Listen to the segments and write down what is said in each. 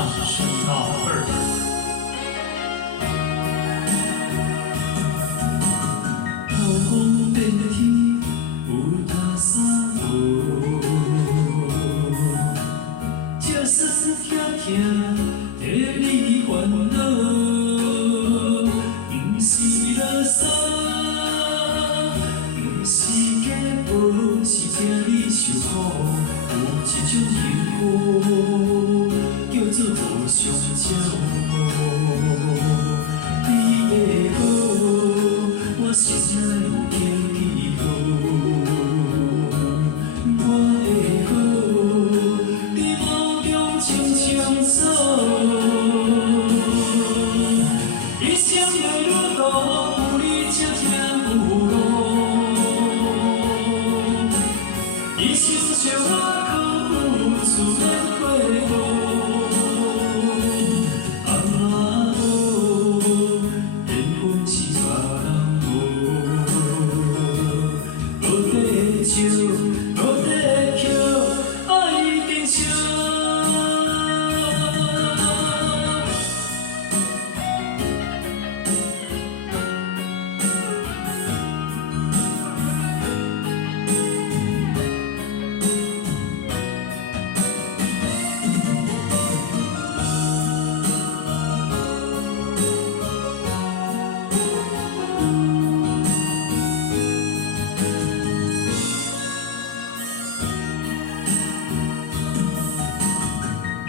上升到2。透风变天有他三无，这酸酸痛痛替你烦恼，不是垃圾，不是假报，是惊你受苦。有一种幸福叫做互相照顾，你的好，我实在有经历过。我的好，你脑中清清楚。一生的路途，有你才听有路。一生相我靠付出免回报。阿母，缘分是别人无，无地招，无地捡，爱珍惜。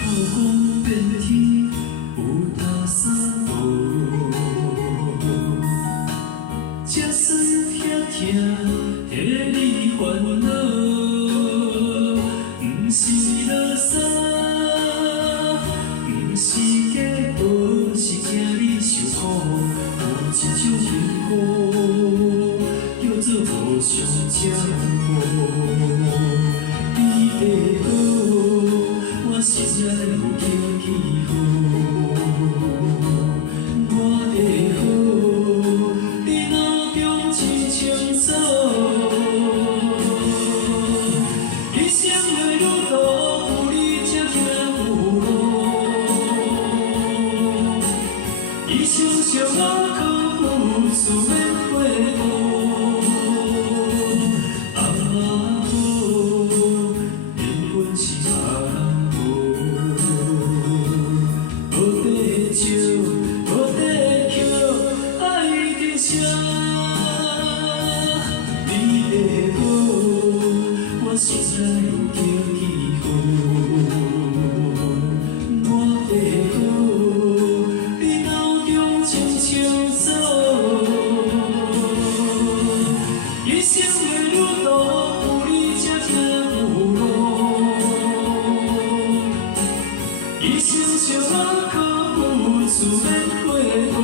透风变天有他三无，这酸痛痛替你烦恼，不是垃圾，不是假报，是惊你受苦。有一种幸福叫做互相照顾，你的好，我实在有经历过。我的好，你脑中清清楚。一生的路途，有你才行有路。一生相我靠付出免回报。阿母，缘分是别人无，无地招，无地捡，爱珍惜。你的好，我实在有经历过。我的好，你脑中清清楚。一生的路途，有你才行有路。一生相我靠付出免回报。